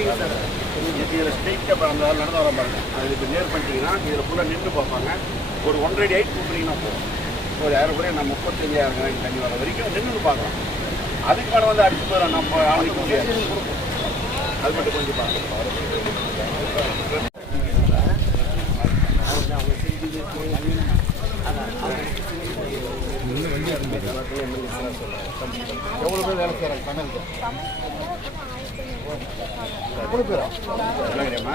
இதில் ஸ்ட்ரெயிட்டாக அந்த நடந்து வர பாருங்க. அது இப்போ நேர் பண்ணிட்டீங்கன்னா இதில் ஃபுல்லாக நின்று பார்ப்பாங்க. ஒரு 1.5 அடி ஹைட் கூப்பிட்டீங்கன்னா போதும். ஒரு ஏறக்குறைய நான் 35,000 தண்ணி வர வரைக்கும் நின்று பார்க்கலாம். அதுக்கு மேலே வந்து அடிச்சு போயிடும், நம்ம ஆணைக்க முடியாது. அது மட்டும் கொஞ்சம் பார்க்கலாம். எவ்வளோ பேர் வேலை செய்கிறாங்க கண்ணலுக்கு? எவ்வளோ பேரா? இல்லைங்கம்மா,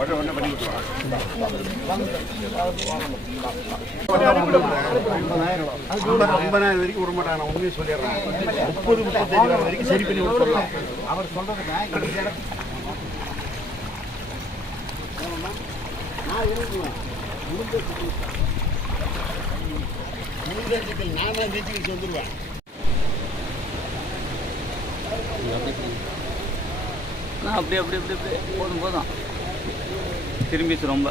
ஒன்றும் பண்ணி கொடுத்துருவாங்க. 50,000 வரைக்கும் விட மாட்டாங்க. நான் உண்மையை சொல்லிடுறேன். 30-35 வரைக்கும் சரி பண்ணி கொடுத்துடலாம். அவர் சொல்றதுக்கு நான் இருக்குவேன். நான் தான் ஜெயிச்சு வந்துடுவேன். அப்படியே போதும் போதும் திரும்பிச்சு ரொம்ப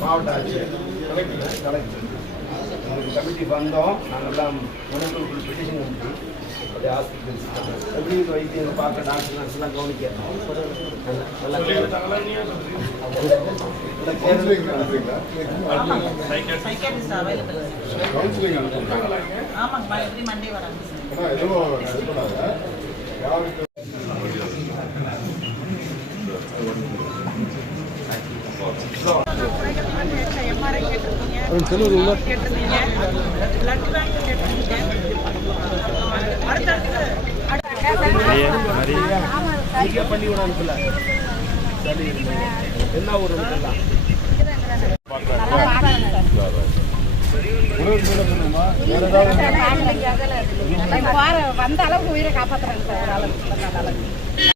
மாவட்ட ஆட்சியர் கமிட்டி வந்தோம். நாங்கள்லாம் முனைப்புக்குள் பெட்டிஷன் அனுப்பி அப்படியே ஹாஸ்பிட்டல்ஸ் எப்படி வைத்தியம் பார்க்க டாக்டர் நர்ஸ்லாம் கவனிக்கணும். பள்ளிக்கூடம் அனுப்பல எல்லா ஊரும் வந்த அளவுக்கு உயிரை காப்பாற்றுறாங்க சார்.